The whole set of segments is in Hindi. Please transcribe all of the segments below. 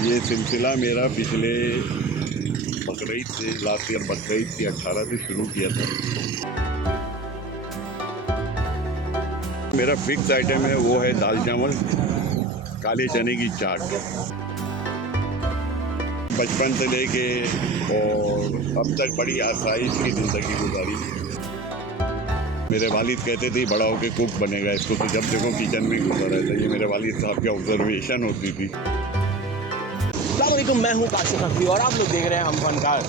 ये सिलसिला मेरा पिछले बकरीद से लास्ट ईयर बकरीद की 18 से शुरू किया था। मेरा फिक्स आइटम है वो है दाल चावल, काले चने की चाट। बचपन से लेके और अब तक बड़ी आसाइश की ज़िंदगी गुजारी। मेरे वालिद कहते थे बड़ा होके कुक बनेगा, इसको तो जब देखो किचन में घुसा रहता है। ये मेरे वालिद साहब की ऑब्जर्वेशन होती थी। अस्सलाम वालेकुम, मैं हूं काशिफ नकवी और आप लोग देख रहे हैं हम फनकार।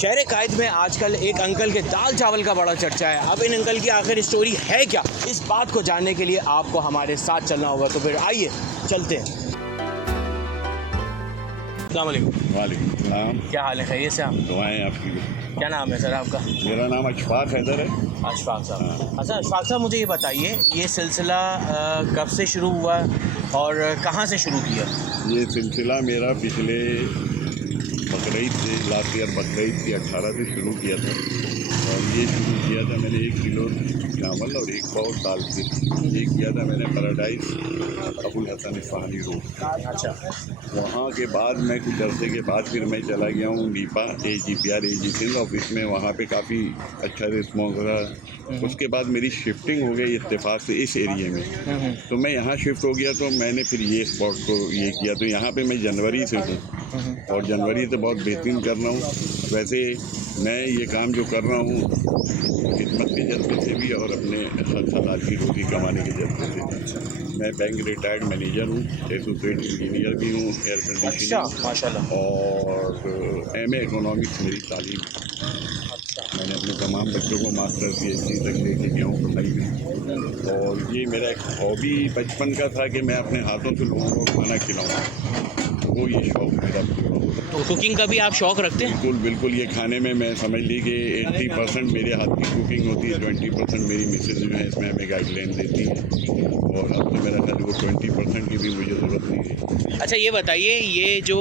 शहर कायद में आजकल एक अंकल के दाल चावल का बड़ा चर्चा है। अब इन अंकल की आखिर स्टोरी है क्या, इस बात को जानने के लिए आपको हमारे साथ चलना होगा। तो फिर आइए चलते हैं। अस्सलाम वालेकुम। वालेकुम सलाम। क्या हाल है, खैरियत से आप? दुआएं आपकी। क्या नाम है सर आपका? मेरा नाम अशफाक हैदर है। अशफाक साहब। अच्छा अशफाक साहब, मुझे ये बताइए ये सिलसिला कब से शुरू हुआ और कहाँ से शुरू किया? ये सिलसिला मेरा पिछले बकरीद से लास्ट ईयर बकरीद की 18 से शुरू किया था। और ये शुरू किया था मैंने 1 किलो चावल और 1 पाव दाल से। ये किया था मैंने पैराडाइज अबुल हसन इस्फहानी रोड। अच्छा। वहाँ के बाद मैं कुछ अरसे के बाद फिर मैं चला गया हूँ नीपा AGPR सिंध ऑफिस में। वहाँ पे काफ़ी अच्छा रिस्पॉन्स रहा। उसके बाद मेरी शिफ्टिंग हो गई इत्तेफाक से इस एरिया में, तो मैं यहाँ शिफ्ट हो गया। तो मैंने फिर ये स्पॉट को ये किया। तो यहाँ पे मैं जनवरी से हूँ और जनवरी से बहुत बेहतरीन कर रहा हूँ। वैसे मैं ये काम जो कर रहा हूँ खिदमत के जज्बे से भी और अपने हलाल की रोटी कमाने के जज्बे से। मैं बैंक रिटायर्ड मैनेजर हूँ, एसोसिएट इंजीनियर भी हूँ एयर कंडीशनिंग, माशाल्लाह। और MA इकोनॉमिक्स मेरी तालीम। मैंने अपने तमाम बच्चों को मास्टर PhD तक लेके गया हूँ पढ़ाई में। और ये मेरा एक हॉबी बचपन का था कि मैं अपने हाथों से लोगों को खाना खिलाऊँ, वो ये शौक़ मेरा। तो कुकिंग का भी आप शौक़ रखते हैं? बिल्कुल बिल्कुल। ये खाने में मैं समझ ली कि 80% मेरे हाथ की कुकिंग होती है, 20% मेरी मिसेज जो है इसमें हमें गाइडलाइन देती है। और अब तो मेरा ख्याल वो 20% की भी मुझे ज़रूरत नहीं है। अच्छा ये बताइए, ये जो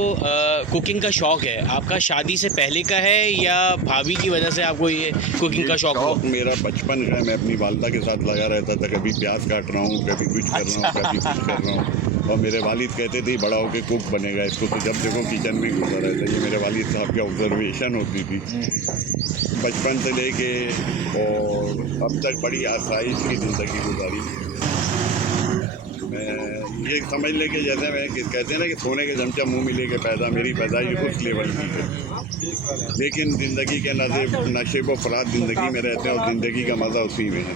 कुकिंग का शौक़ है आपका शादी से पहले का है या भाभी की वजह से आपको ये कुकिंग का शौक़ हुआ? मेरा बचपन का है। मैं अपनी वालदा के साथ लगा रहता था, कभी प्याज काट रहा हूँ, कभी कुछ कर रहा हूँ, कभी कुछ कर रहा हूँ। और मेरे वालिद कहते थे बड़ा होके कुक बनेगा, इसको तो जब देखो किचन में घुसा रहता है। ये मेरे वालिद साहब की ऑब्जर्वेशन होती थी बचपन से लेके और अब तक बड़ी आसाइश की ज़िंदगी गुजारी। मैं ये समझ ले कि जैसे मैं कहते हैं ना कि सोने के चमचा मुंह में लेके पैदा, मेरी पैदाइश उस लेवल की है। लेकिन ज़िंदगी के नशे व फराद ज़िंदगी में रहते हैं और ज़िंदगी का मज़ा उसी में है।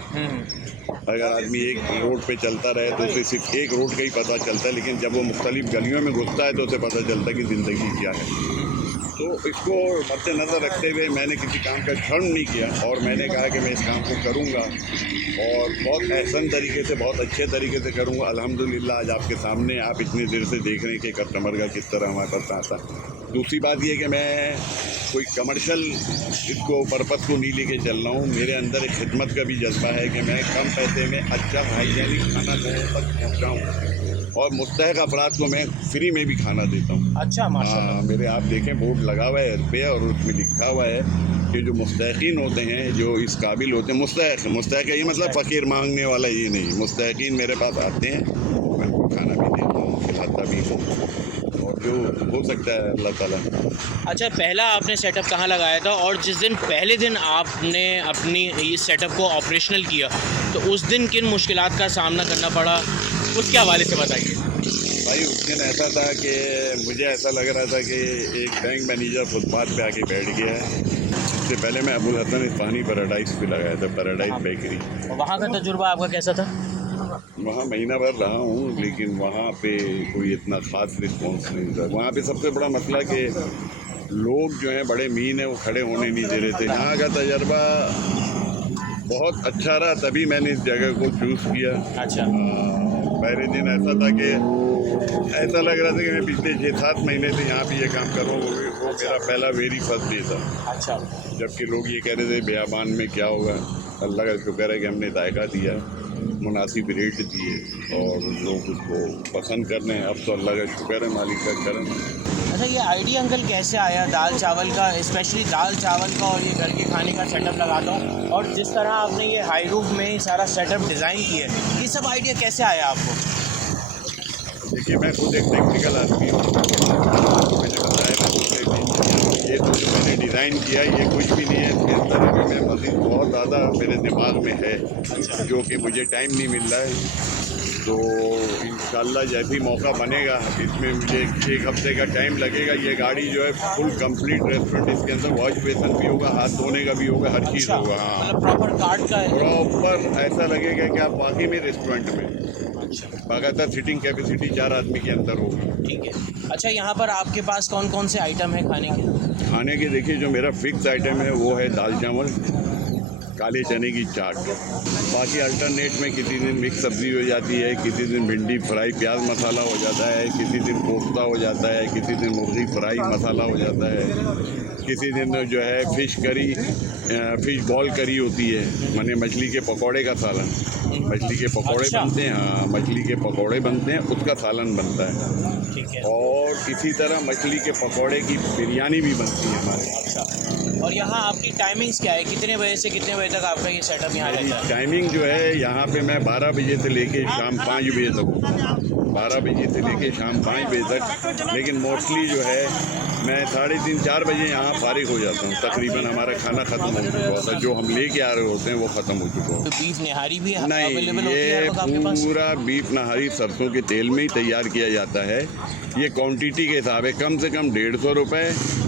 अगर आदमी एक रोड पे चलता रहे तो उसे सिर्फ एक रोड का ही पता चलता है, लेकिन जब वो मुख्तलिफ गलियों में घुसता है तो उसे पता चलता है कि ज़िंदगी क्या है। तो इसको मद्देनज़र रखते हुए मैंने किसी काम का शर्म नहीं किया और मैंने कहा कि मैं इस काम को करूँगा और बहुत एहसन तरीके से, बहुत अच्छे तरीके से करूँगा। अल्हम्दुलिल्लाह आज आपके सामने आप इतनी देर से देख रहे हैं कि कस्टमर का किस तरह हमारे पास आता है। दूसरी बात ये कि मैं कोई कमर्शियल इसको पर्पज़ को नहीं लेके चल रहा हूँ। मेरे अंदर एक खिदमत का भी जज्बा है कि मैं कम पैसे में अच्छा हाइजीनिक खाना लोगों तक पहुँचाऊँ और मुस्तहक अफराद को मैं फ्री में भी खाना देता हूँ। अच्छा माशाल्लाह। मेरे आप देखें बोर्ड लगा हुआ है पे और उसमें लिखा हुआ है कि जो मुस्तहकीन होते हैं, जो इस काबिल होते हैं, मुस्तहक ये मतलब फ़कीर मांगने वाला ये नहीं, मुस्तहकीन मेरे पास आते हैं, मैं उनको खाना भी देता हूँ, खिलाता भी हूँ और जो हो सकता है अल्लाह ताला। अच्छा पहला आपने सेटअप कहाँ लगाया था और जिस दिन पहले दिन आपने अपनी इस सेटअप को ऑपरेशनल किया तो उस दिन किन मुश्किलात का सामना करना पड़ा, उसके हवाले से बताइए। भाई उस दिन ऐसा था कि मुझे ऐसा लग रहा था कि एक बैंक मैनेजर फुटपाथ पे आके बैठ गया है। इससे पहले मैं अबुल हसन इस्फहानी पैराडाइज पे लगाया था, पैराडाइज बेकरी। वहाँ का तजुर्बा आपका कैसा था? वहाँ महीना भर रहा हूँ, लेकिन वहाँ पे कोई इतना ख़ास रिस्पॉन्स नहीं था। वहाँ पे सबसे बड़ा मसला कि लोग जो हैं बड़े मीन हैं, वो खड़े होने नहीं दे रहे थे। यहाँ का तजर्बा बहुत अच्छा रहा, तभी मैंने इस जगह को चूज़ किया। अच्छा। पहले दिन ऐसा था कि ऐसा लग रहा था कि मैं पिछले 6-7 महीने से यहाँ पे ये काम कर रहा हूँ। वो मेरा पहला वेरी फर्स्ट डे था। अच्छा। जबकि लोग ये कह रहे थे बेयाबान में क्या होगा। अल्लाह का शुक्र है कि हमने जायका दिया, मुनासिब रेट दिए और लोग उसको पसंद कर रहे हैं। अब तो अल्लाह का शुक्र है, मालिक का करम। अच्छा ये आइडिया अंकल कैसे आया दाल चावल का, स्पेशली दाल चावल का और ये घर के खाने का सेटअप लगाता हूँ, और जिस तरह आपने ये हाई रूफ में सारा सेटअप डिज़ाइन किया है, ये सब आइडिया कैसे आया आपको? देखिए मैं खुद एक टेक्निकल आदमी हूँ, तो मैंने बताया मैं खुद एक इंजीनियर हूँ। ये तो जो मैंने डिज़ाइन किया है ये कुछ भी नहीं है, इसके अंदर अभी मैं मज़ीद बहुत ज़्यादा मेरे दिमाग में है जो कि मुझे टाइम नहीं मिल रहा है। तो इंशाल्लाह जैसे ही मौका बनेगा, इसमें मुझे एक हफ्ते का टाइम लगेगा। ये गाड़ी जो है फुल कंप्लीट रेस्टोरेंट, इसके अंदर वॉश बेसन भी होगा, हाथ धोने का भी होगा, हर चीज़ होगा। हाँ, मतलब प्रॉपर कार्ड का है। प्रॉपर ऐसा लगेगा कि आप वाकई में रेस्टोरेंट में, अच्छा, बाकायदा सीटिंग कैपेसिटी 4 आदमी के अंदर होगी। ठीक है। अच्छा, यहाँ पर आपके पास कौन कौन से आइटम हैं खाने के? खाने के देखिए जो मेरा फिक्स आइटम है वो है दाल चावल, काले चने की चाट। बाकी अल्टरनेट में किसी दिन मिक्स सब्ज़ी हो जाती है, किसी दिन भिंडी फ्राई प्याज मसाला हो जाता है, किसी दिन कोफ्ता हो जाता है, किसी दिन मुर्गी फ्राई मसाला हो जाता है, किसी दिन जो है फ़िश करी, फ़िश बॉल करी होती है, माने मछली के पकौड़े का सालन। मछली के पकौड़े अच्छा। बनते हैं, हाँ मछली के पकौड़े बनते हैं, उसका सालन बनता है। ठीक है। और इसी तरह मछली के पकौड़े की बिरयानी भी बनती है हमारे। अच्छा, और यहाँ आपकी टाइमिंग्स क्या है? कितने बजे से कितने बजे तक आपका ये सेटअप यहाँ मेरी रहता है? टाइमिंग जो है यहाँ पे मैं 12 बजे से लेके शाम 5 बजे तक हूँ, 12 बजे से लेके शाम 5 बजे तक। लेकिन मोस्टली जो है मैं 3:30 4 बजे यहाँ फारिग हो जाता हूँ। तकरीबन हमारा खाना ख़त्म हो चुका होता है, जो हम लेके आ रहे होते हैं वो ख़त्म हो चुका होता तो बीफ निहारी भी है। नहीं, अवेलेबल होती है हर ये वक्त आपके पास? पूरा बीफ नहारी सरसों के तेल में ही तैयार किया जाता है। ये क्वांटिटी के हिसाब है, कम से कम 150 रुपये।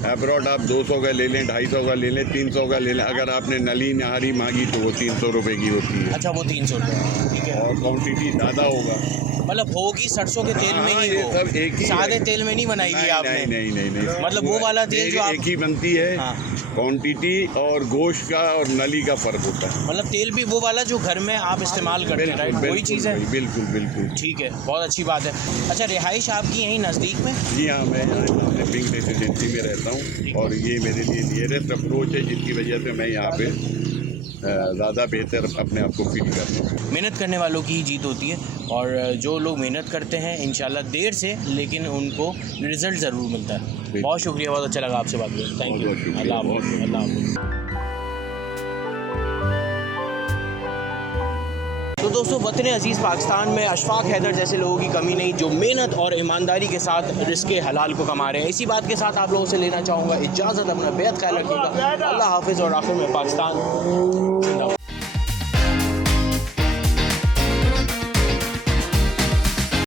अब्रॉड आप 200 का ले लें, 250 का ले लें, 300 का ले लें। अगर आपने नली नहारी मांगी तो वो 300 रुपये की होती है। अच्छा, वो 300 रुपये, ठीक है। और क्वांटिटी ज़्यादा होगा। मतलब होगी सरसों के तेल में हाँ, ही ये हो, सब एक ही सादे है। तेल में नहीं बनाई हुई नहीं, आपने? नहीं नहीं नहीं नहीं, मतलब वो वाला तेल जो आप एक ही बनती है। हाँ। क्वांटिटी और गोश्त का और नली का फ़र्क होता है। मतलब तेल भी वो वाला जो घर में आप इस्तेमाल करते हैं, राइट? वही चीज़ है। बिल्कुल बिल्कुल। ठीक है, बहुत अच्छी बात है। अच्छा, रिहाइश आपकी यहीं नज़दीक में? जी हाँ, मैं यहाँ पिंक रेसिडेंसी में रहता हूँ और ये मेरे लिए नियरेस्ट अप्रोच है, जिसकी वजह से मैं यहाँ पे ज़्यादा बेहतर अपने आप को फील करता हूँ। मेहनत करने वालों की ही जीत होती है, और जो लोग मेहनत करते हैं इंशाल्लाह देर से लेकिन उनको रिजल्ट ज़रूर मिलता है। बहुत शुक्रिया, बहुत अच्छा लगा आपसे बात करके। Thank you. बहुत शुक्रिया, अल्लाह बहुत हाफ़िज़। अल्लाह हाफ़िज़। तो दोस्तों, वतन अजीज़ पाकिस्तान में अशफाक हैदर जैसे लोगों की कमी नहीं, जो मेहनत और ईमानदारी के साथ रिज़्क़े हलाल को कमा रहे हैं। इसी बात के साथ आप लोगों से लेना चाहूँगा इजाज़त। अपना बेहद ख्याल रखिएगा। अल्लाह हाफ़िज़ और आखिर में पाकिस्तान।